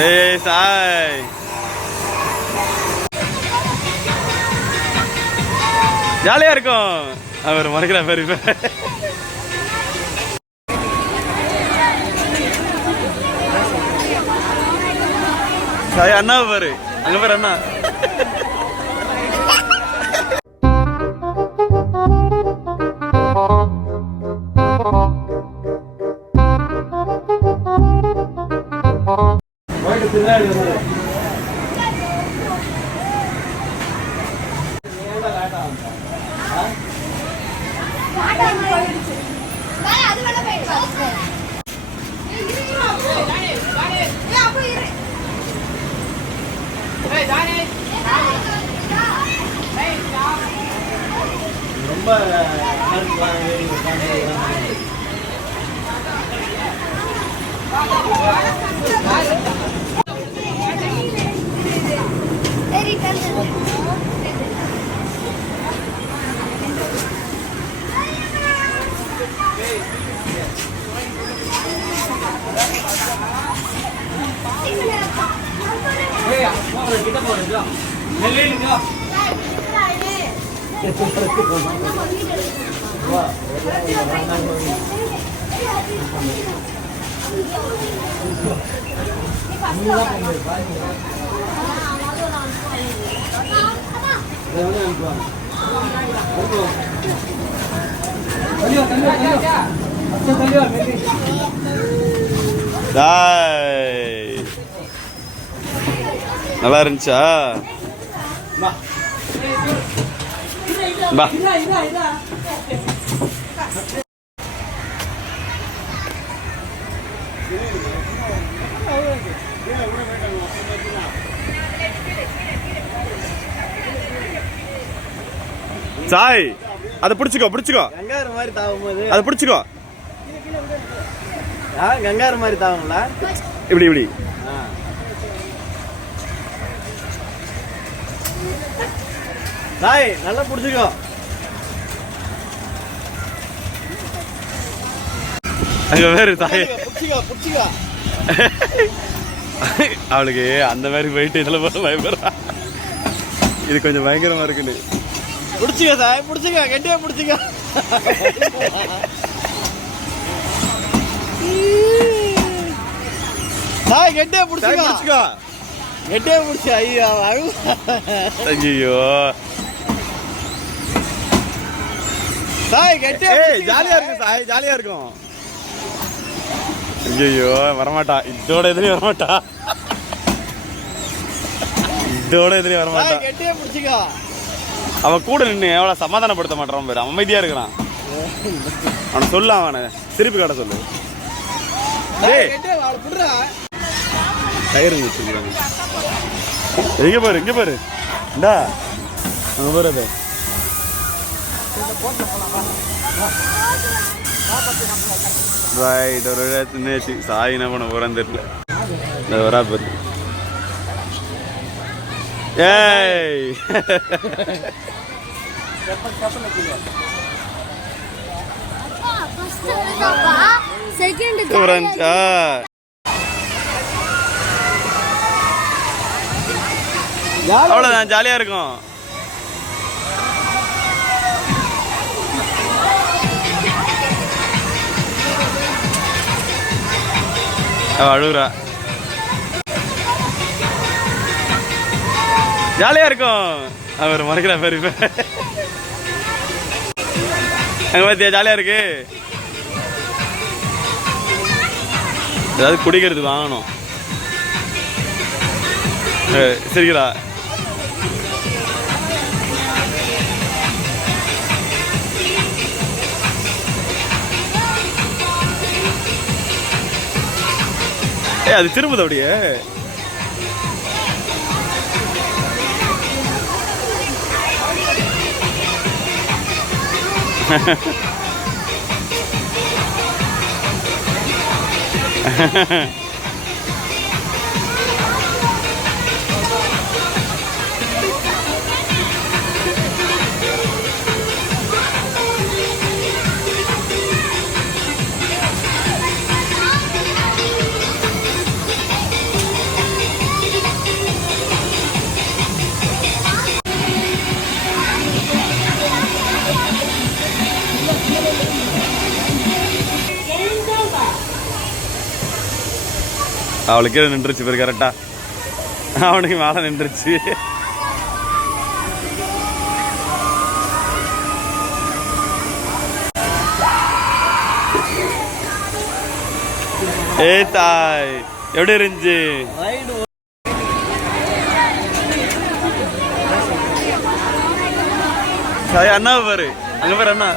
ஏய் சாய் ஜாலியா இருக்கும். அவர் மறைக்கிற பேர் இப்ப சாய் அண்ணா பாரு, அங்க பாரு அண்ணா. ரொம்ப kita mau juga. Nelin enggak? Wah. நல்லா இருந்துச்சா? சாய் அதை பிடிச்சிக்கோ, பிடிச்சிக்கோ. கங்காரு மாதிரி தாவும்போது அதை பிடிச்சிக்கோ. கங்காரு மாதிரி தாவுங்களா? இப்படி இப்படி சாய் நல்லா பிடிச்சிக்கோ. அங்க வேறு தாய் பிடிச்சிக்கோ பிடிச்சிக்கோ. அவளுக்கு அந்த மாதிரி போயிட்டு இதுல போல பயப்படுறா. இது கொஞ்சம் பயங்கரமா இருக்குன்னு. பிடிச்சிக்கோ சாய், பிடிச்சிக்கோ, கெட்டியா பிடிச்சிக்கோ. சாய் கெட்டியா பிடிச்சிக்கோ, கெட்டியா பிடிச்சி. ஐயோ ஐயோ சாய் கெட்டியா. ஜாலியா இருக்கும் சாய், ஜாலியா இருக்கும். ஐயோ வரமாட்டா, இதோட எதுலயும் வரமாட்டா, இதோட எதுலயும் வரமாட்டா. கெட்டியா பிடிச்சிக்கோ. அவன் கூட நின்று எவ்வளவு சமாதானப்படுத்த மாட்டான் பேரு, அமைதியா இருக்கிறான். அவனை சொல்ல, அவனை திருப்பி காட்ட சொல்லு. கயிறு வச்சுக்கிறாங்க. எங்க பாரு, இங்க பாரு, இந்தா அங்க பாரு. அது ரைட். ஒரு நேற்று சாய் என்ன பண்ண போறான்னு தெரியல. இந்த வரா பாரு. ஏய் அவ்வளவுதான், ஜாலியா இருக்கும். அழுகுறா. ஜாலியா இருக்கும். அவர் மறைக்கிற பேர் இப்ப அங்க பாத்தியா, ஜாலியா இருக்கு. ஏதாவது குடிக்கிறது வாங்கணும். சரிங்களா? அது திரும்புது அப்படியே. அவளுக்கு கீழே நின்றுச்சு பேர் கரெக்டா, அவனுக்கு மேலே நின்றுச்சு. ஏய் தாய் எப்படி இருந்துச்சு? அண்ணா பாரு, அங்க பாரு அண்ணா.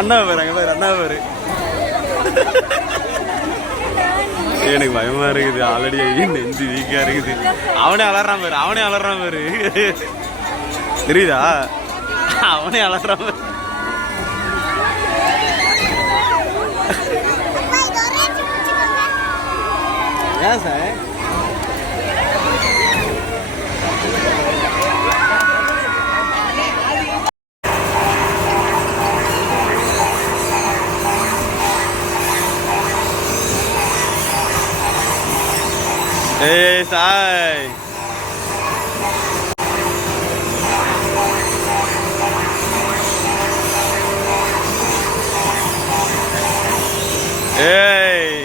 அண்ணா பாரு, அங்க பாரு அண்ணா பாரு. எனக்கு பயமா இருக்குது, ஆல்ரெடி நெஞ்சு வீக்கா இருக்குது. அவனே அலறான் பாரு, அவனே அலறான் பாரு, தெரியுதா? அவனே அலறான் பாரு. ஏன் சார்? ஏய் சாய், ஏய்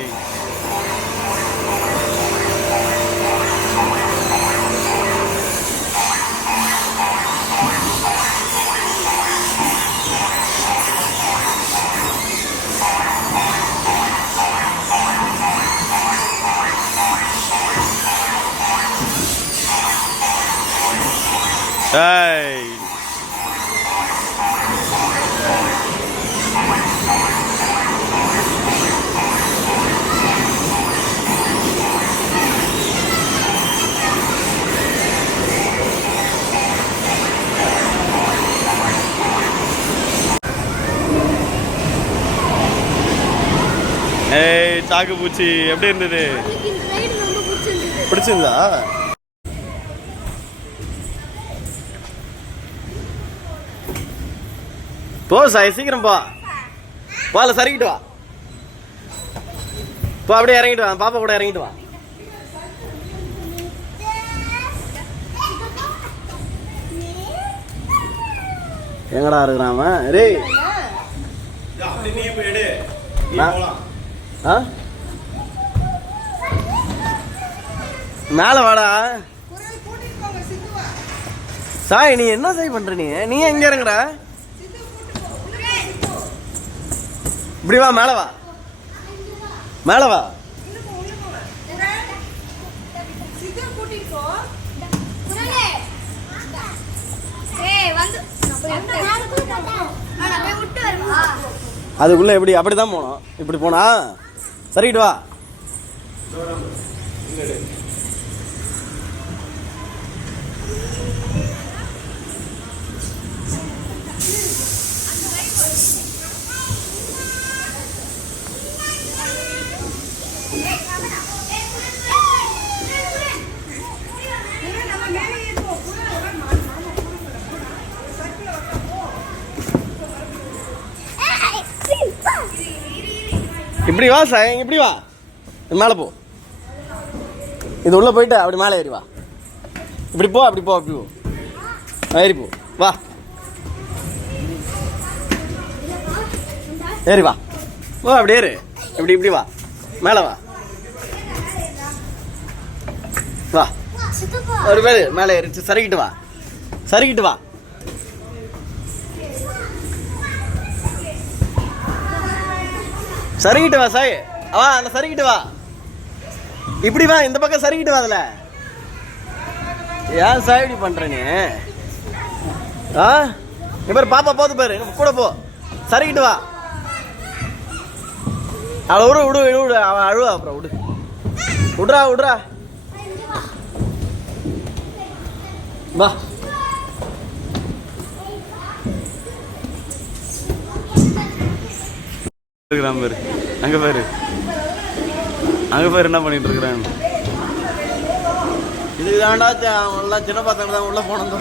ஏய் ஏய் சாக்கு பூச்சி எப்படி இருந்தது? பிடிச்சிருந்தா? போ சாய், சீக்கிரம் போ. போல சரிக்கிட்டு வா. போ, அப்படியே இறங்கிட்டு வா, பாப்பா கூட இறங்கிட்டு வா. எங்கடா இருக்கிறான் அவன்? ரேய் மேல வாடா. சாய் நீ என்ன சாய் பண்ற? நீ எங்க இறங்குற? இப்படி வா, மேல வா, மேல வா. அதுக்குள்ள எப்படி? அப்படிதான் போனோம். இப்படி போனா சரிட்டு வா. இப்படி வா சாய், இப்படி வா, மேலே போ. இது உள்ள போயிட்டு அப்படி மேலே ஏறி வா. இப்படி போ, அப்படி போ, அப்படி போ, ஏறி போ, வா, ஏறி வா, ஓ அப்படி ஏறு, இப்படி இப்படி வா, மேலே வா, வா, ஒரு பேரு மேலே ஏறிச்சு. சரிக்கிட்டு வா, சரிக்கிட்டு வா. சரிக்கிட்டு வா சாய், வா, அந்த சரிக்கிட்டு வா, இப்படி வா, இந்த பக்கம் சரிக்கிட்டு வா. அதுல ஏன் சாய் இப்படி பண்ற நீ? பாரு பாப்பா போது பாரு, கூட போ, சரிக்கிட்டு வா. அவளை விடு விடு விடு, அவன் அழுவா, அப்புறம் விடு, விடுறா விடுறா, வா. பாரு அங்க பாரு, அங்க பாரு என்ன பண்ணிட்டு இருக்கிறான். இதுக்கு தாண்டா அவன் எல்லாம் சின்ன பசங்க தான் உள்ள போனோம்.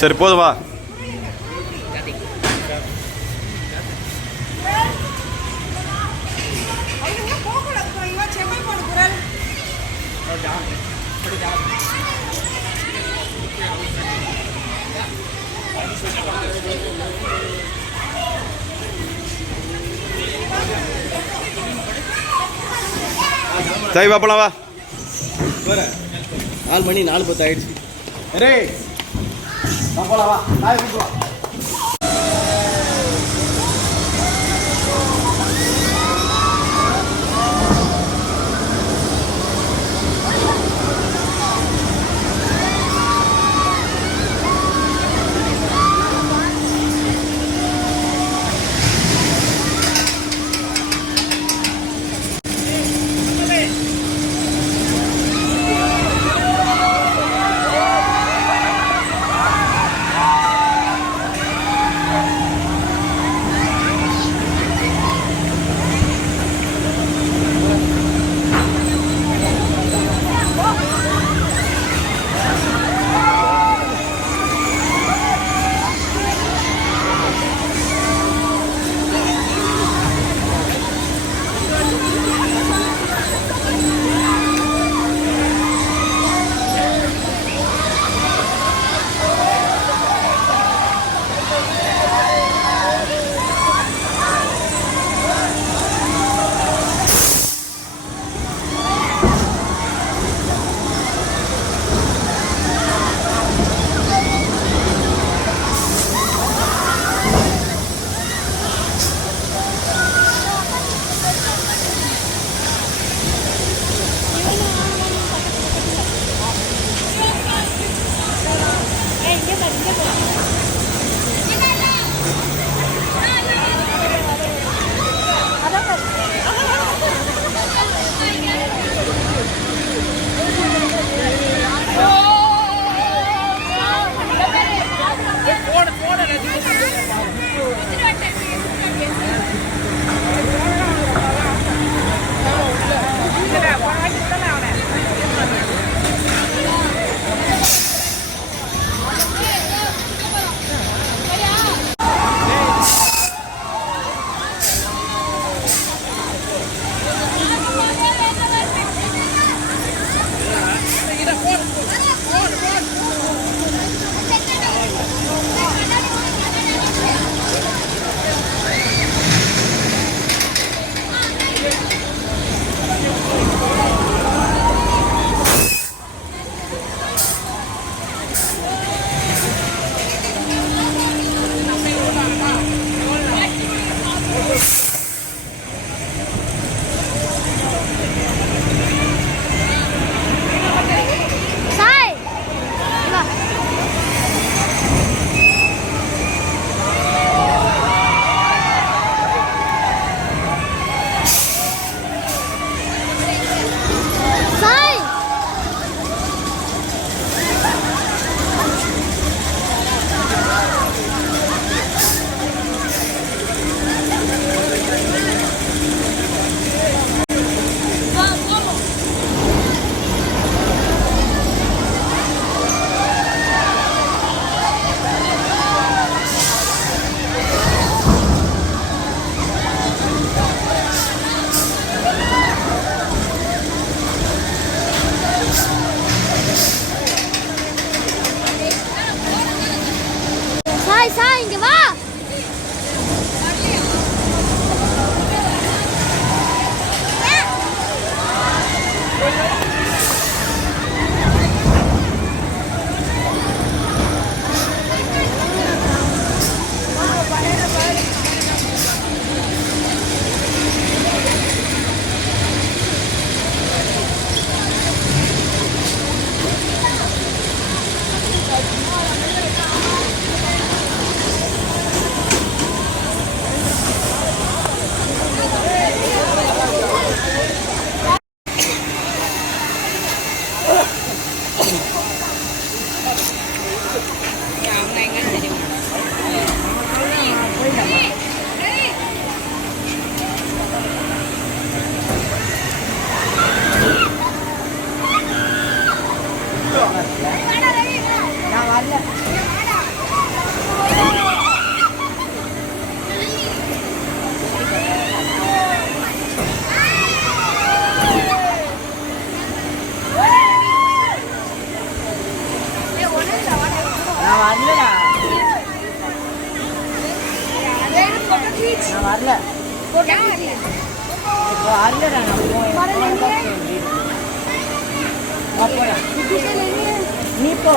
சரி போதும் வா. சரி பாப்பலாம் வா. 4 மணி 4:10 ஆயிடுச்சு. அரே போலாம் வா. நாய் கூட்டு வா. நான் வரலடா. நான் வரல. இப்போ வரலடா. நான் போறேன். நீ போ.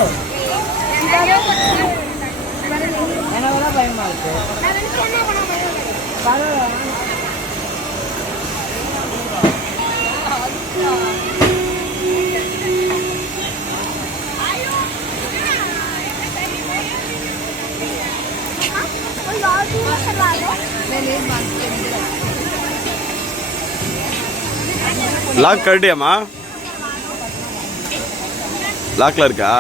எனக்கு தான் பயமா இருக்கு. லாக் கட்டியாமா? லாக்ல இருக்கா?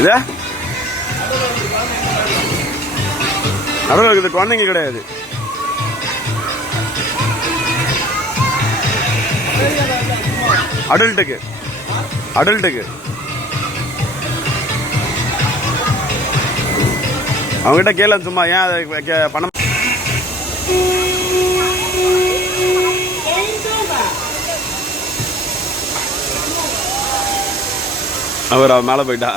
இதா நடுவில் இருக்குது, குழந்தைங்க கிடையாது. அடல்ட்டுக்கு அவங்ககிட்ட கேள சும்மா ஏன் அதை பணம். அவர் மேலே போயிட்டா.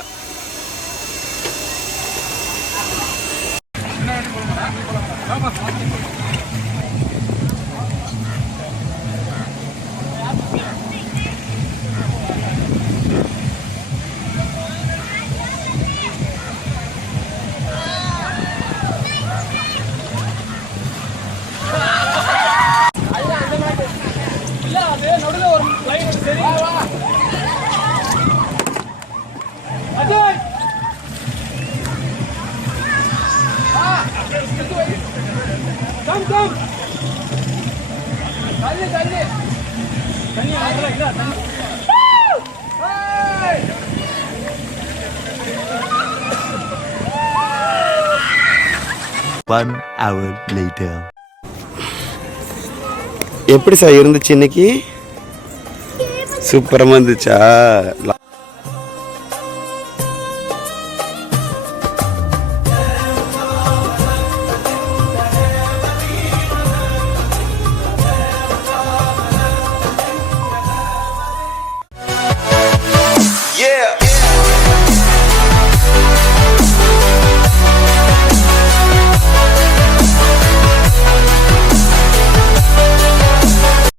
One hour later. எப்படி சார் இருந்துச்சு இன்னைக்கு? சூப்பரமா இருந்துச்சா?